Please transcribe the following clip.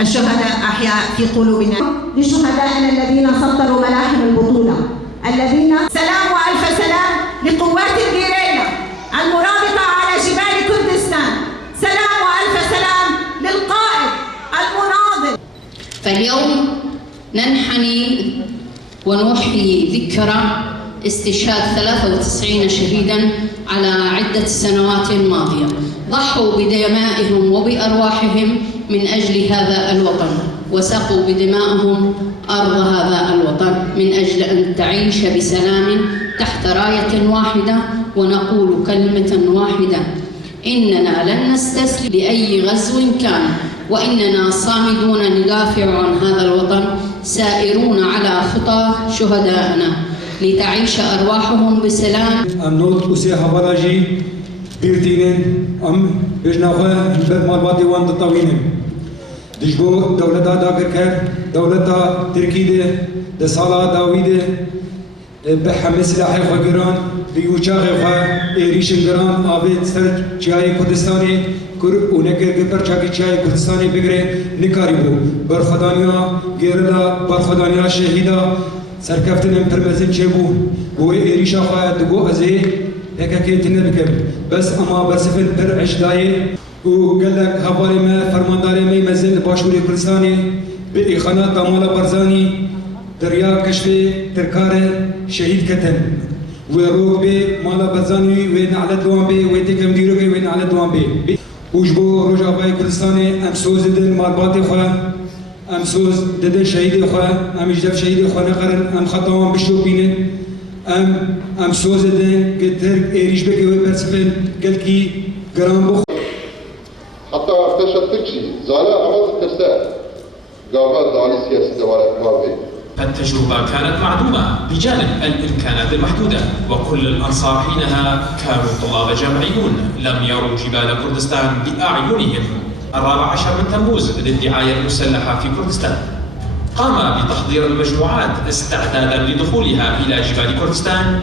الشهداء أحياء في قلوبنا. لشهدائنا الذين سطروا ملاحم البطولة، الذين سلام وألف سلام لقوات الجيريلا المرابطة على جبال كردستان، سلام وألف سلام للقائد المناضل. فاليوم ننحني ونحيي ذكرى استشهاد 93 شهيداً على عدة سنوات ماضية ضحوا بدمائهم وبأرواحهم من أجل هذا الوطن، وسقوا بدمائهم أرض هذا الوطن من أجل أن تعيش بسلام تحت راية واحدة ونقول كلمة واحدة: إننا لن نستسلم لأي غزو كان، وإننا صامدون ندافع عن هذا الوطن سائرون على خطى شهدائنا لتعيش أرواحهم بسلام. أمنوت أسي حفاظي بيرتينين بجناخه بد مالباتي وان دطاوينين دجبو دولتا داكر دولتا تركيده دسالا داويده بحمل سلاحي خاگران بيوچاغي خا ايريشن گران آبد سر چای کردستانی کر اونکر گپر چاکی چای کردستانی بگره نکاری بو برخدانیا گیرلا برخدانیا شهیدا سرکفتن پرمزن چه بو بو ایریشا خا دگو ازه هكا كيتنا بكم بس اما برسفن بر عشداي وقال لك هوالي ما فرمانداري ما يمزن باشوري كردستاني بإخانات دامالا برزاني دريا كشفي تركاره شهيد كتن وروق بي مالا برزاني وين على دوام بي ويتكم ديروكي وين على دوام بي وجبو روجا باي كردستاني ام سوز دن مالباتي خواه ام سوز ددن شهيد خواه ام اجدف شهيد خواه نقرن ام خطوان بشتو بينن ام سوز دن كتر ايريش بكي وبرسفن قلكي جرام بخ حتى اكتشفت شيء زالا عوض كسر قابل داني سياسي دوالة كاربي. التجربة كانت معدومة بجانب الإمكانات المحدودة، وكل الأنصار حينها كانوا طلاب جامعيون لم يروا جبال كردستان بأعينهم. 14 من تموز للدعاية المسلحة في كردستان قام بتحضير المجموعات استعدادا لدخولها إلى جبال كردستان.